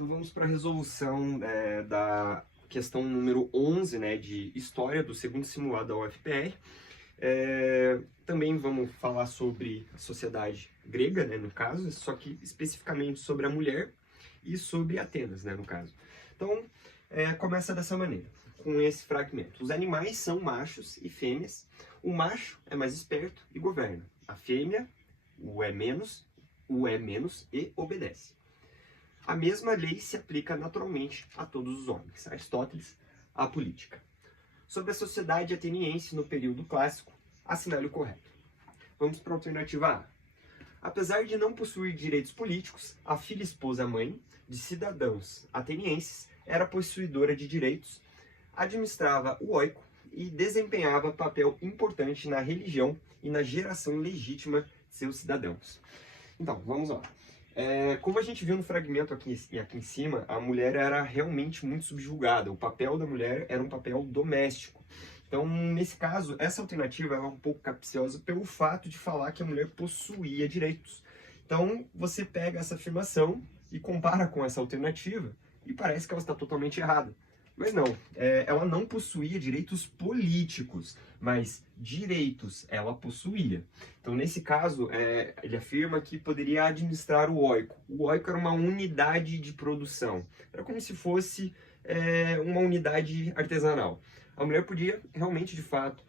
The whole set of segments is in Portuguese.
Então vamos para a resolução da questão número 11, né, de História do segundo simulado da UFPR. Também vamos falar sobre a sociedade grega, né, no caso, só que especificamente sobre a mulher e sobre Atenas, né, no caso. Então, começa dessa maneira, com esse fragmento. Os animais são machos e fêmeas. O macho é mais esperto e governa. A fêmea, o é menos e obedece. A mesma lei se aplica naturalmente a todos os homens. Aristóteles, A Política. Sobre a sociedade ateniense no período clássico, assinale o correto. Vamos para a alternativa A. Apesar de não possuir direitos políticos, a filha esposa mãe de cidadãos atenienses era possuidora de direitos, administrava o oiko e desempenhava papel importante na religião e na geração legítima de seus cidadãos. Então, vamos lá. Como a gente viu no fragmento aqui em cima, a mulher era realmente muito subjugada. O papel da mulher era um papel doméstico. Então, nesse caso, essa alternativa é um pouco capciosa pelo fato de falar que a mulher possuía direitos. Então, você pega essa afirmação e compara com essa alternativa e parece que ela está totalmente errada. Mas não, ela não possuía direitos políticos, mas direitos ela possuía. Então, nesse caso, ele afirma que poderia administrar o oiko. O oiko era uma unidade de produção. Era como se fosse uma unidade artesanal. A mulher podia realmente, de fato,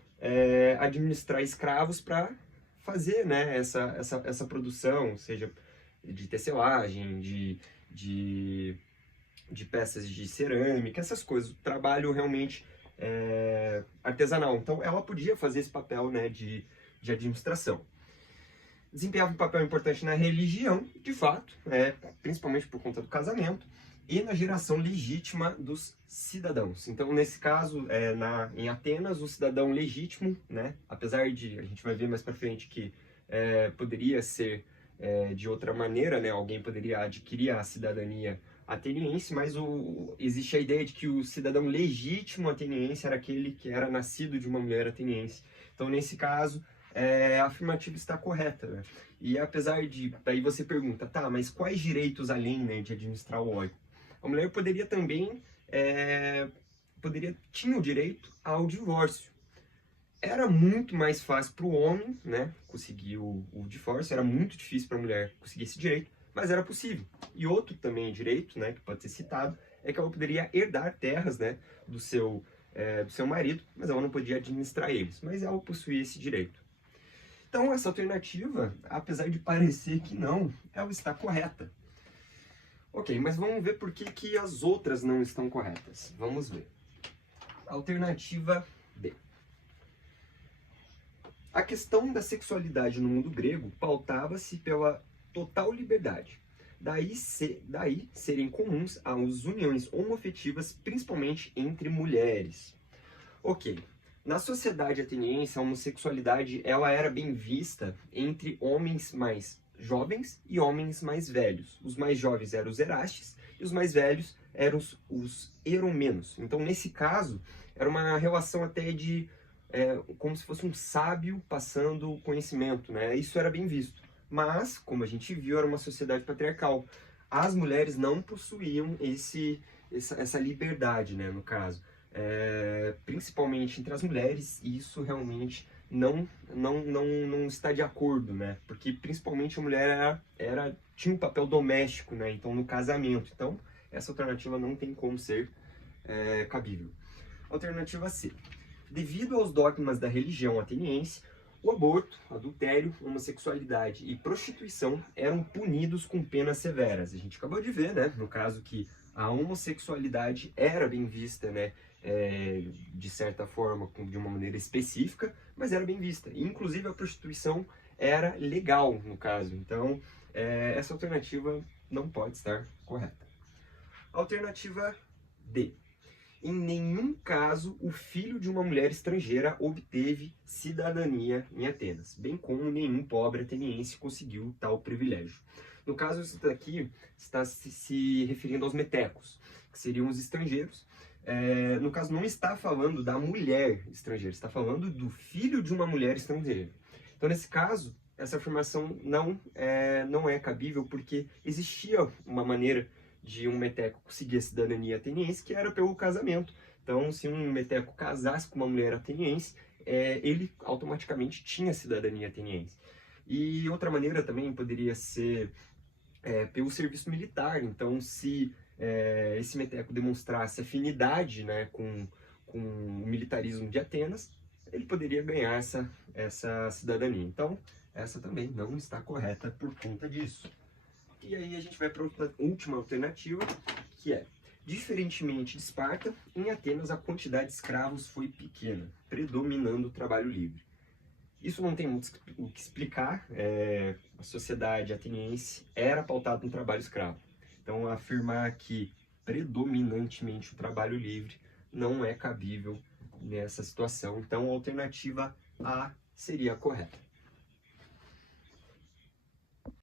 administrar escravos para fazer, né, essa produção, seja de tecelagem, de peças de cerâmica, essas coisas, trabalho realmente artesanal. Então, ela podia fazer esse papel, né, de administração. Desempenhava um papel importante na religião, de fato, principalmente por conta do casamento, e na geração legítima dos cidadãos. Então, nesse caso, em Atenas, o cidadão legítimo, né, apesar de, a gente vai ver mais para frente que poderia ser de outra maneira, né, alguém poderia adquirir a cidadania ateniense, mas existe a ideia de que o cidadão legítimo ateniense era aquele que era nascido de uma mulher ateniense. Então, nesse caso, a afirmativa está correta, né? E apesar de... Daí você pergunta, tá, mas quais direitos além, né, de administrar o oiko? A mulher poderia também... tinha o direito ao divórcio. Era muito mais fácil para o homem, né, conseguir o divórcio, era muito difícil para a mulher conseguir esse direito, mas era possível. E outro também direito, né, que pode ser citado, é que ela poderia herdar terras, né, do seu marido, mas ela não podia administrar eles, mas ela possuía esse direito. Então, essa alternativa, apesar de parecer que não, ela está correta. Ok, mas vamos ver por que as outras não estão corretas. Vamos ver. Alternativa B. A questão da sexualidade no mundo grego pautava-se pela total liberdade. Daí serem comuns as uniões homoafetivas, principalmente entre mulheres. Ok, na sociedade ateniense, a homossexualidade ela era bem vista entre homens mais jovens e homens mais velhos. Os mais jovens eram os erastes e os mais velhos eram os eromenos. Então, nesse caso, era uma relação até de... como se fosse um sábio passando conhecimento, né? Isso era bem visto. Mas, como a gente viu, era uma sociedade patriarcal. As mulheres não possuíam essa liberdade, né, no caso. Principalmente entre as mulheres, e isso realmente não está de acordo, né? Porque principalmente a mulher tinha um papel doméstico, né? Então, no casamento. Então, essa alternativa não tem como ser cabível. Alternativa C. Devido aos dogmas da religião ateniense, o aborto, adultério, homossexualidade e prostituição eram punidos com penas severas. A gente acabou de ver, né, no caso, que a homossexualidade era bem vista, né, de certa forma, de uma maneira específica, mas era bem vista. E, inclusive, a prostituição era legal, no caso. Então, essa alternativa não pode estar correta. Alternativa D. Em nenhum caso o filho de uma mulher estrangeira obteve cidadania em Atenas, bem como nenhum pobre ateniense conseguiu tal privilégio. No caso, isso daqui está se referindo aos metecos, que seriam os estrangeiros. No caso, não está falando da mulher estrangeira, está falando do filho de uma mulher estrangeira. Então, nesse caso, essa afirmação não é cabível, porque existia uma maneira de um meteco conseguir a cidadania ateniense, que era pelo casamento. Então, se um meteco casasse com uma mulher ateniense, ele automaticamente tinha cidadania ateniense. E outra maneira também poderia ser pelo serviço militar. Então, se esse meteco demonstrasse afinidade, né, com o militarismo de Atenas, ele poderia ganhar essa cidadania. Então, essa também não está correta por conta disso. E aí a gente vai para a última alternativa, que é: diferentemente de Esparta, em Atenas a quantidade de escravos foi pequena, predominando o trabalho livre. Isso não tem muito o que explicar. A sociedade ateniense era pautada no trabalho escravo. Então, afirmar que predominantemente o trabalho livre não é cabível nessa situação. Então, a alternativa A seria a correta.